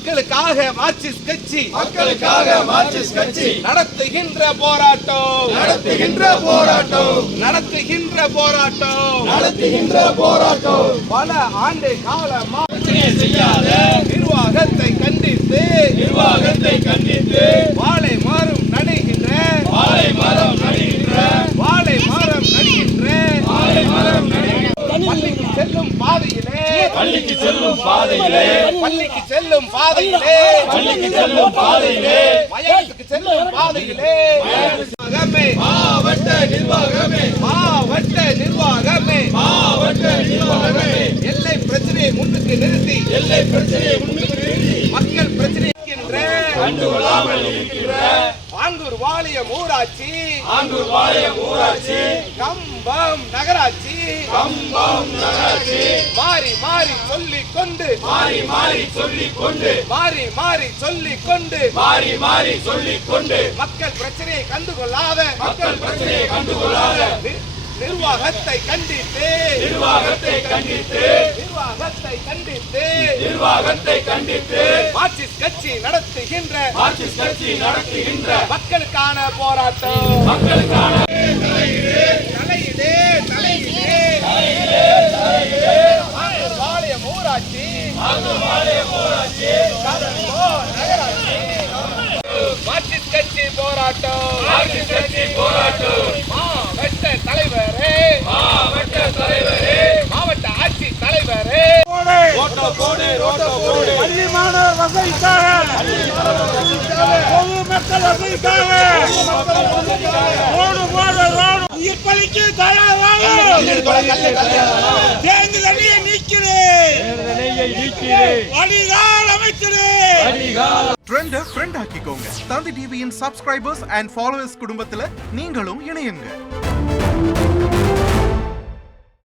மக்களுக்காக மார்க்சிஸ்ட் கட்சி நடத்துகின்ற போராட்டம் பல ஆண்டு காலமாக செய்யாத நிர்வாகத்தை கண்டித்து வாழை மரம் நடுகின்ற பள்ளிக்கு செல்லும் பாதையிலே மயானத்துக்கு செல்லும் பாதையிலே மாவட்ட நிர்வாகமே எல்லை பிரச்சனையை முன்னுக்கு நிறுத்தி மக்கள் பிரச்சனை ஆந்தூர் வாலியம் ஊராட்சி கம்பம் நகராட்சி மாறி மாறி சொல்லிக் கொண்டு மக்கள் பிரச்சனையை கண்டுகொள்ளாத நிர்வாகத்தை கண்டித்து மார்க்சிஸ்ட் கட்சி நடத்துகின்ற மக்களுக்கான போராட்டம் தலையிடே பாளையம் ஊராட்சி மார்க்சிஸ்ட் கட்சி போராட்டம் மாவட்ட தலைவரே மாவட்ட ஆட்சி தலைவரே பள்ளி மாணவர் வசதிக்காக பொது மக்கள் வசதிக்காக உயிர் பலிக்கு தயாராக தேங்கு தண்ணியை நீக்கிறேன் வழிகால் அமைக்கிறேன். ட்ரெண்டை ஃப்ரெண்ட் ஆக்கிக்கோங்க. தந்தி டிவியின் சப்ஸ்கிரைபர்ஸ் அண்ட் ஃபாலோவர்ஸ் குடும்பத்துல நீங்களும் இணையுங்க.